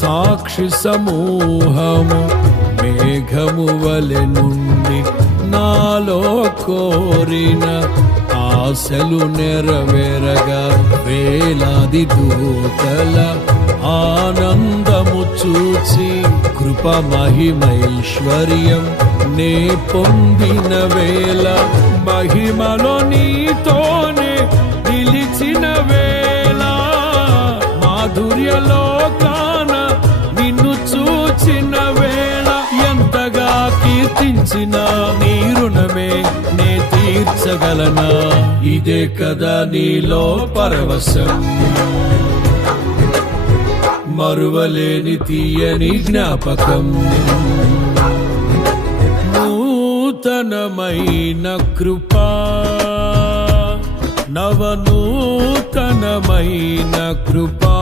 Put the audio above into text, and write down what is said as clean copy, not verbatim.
సాక్షి సమూహము మేఘము వలె నుండి నాలో కోరిన ఆశలు నెరవేరగా వేలాది దూతల ఆనందము చూచి కృప మహిమైశ్వర్యం నే పొందిన వేళ మహిమలో నీతోనే నిలిచిన వేళ మాధుర్యలో కాన నిన్ను చూచిన వేళ ఎంతగా కీర్తించిన నీ రుణమే నే తీర్చగలనా ఇదే కదా నీలో పరవశం మరువలేని తీయని జ్ఞాపకం నూతనమైన కృపా నవనూతనమైన కృపా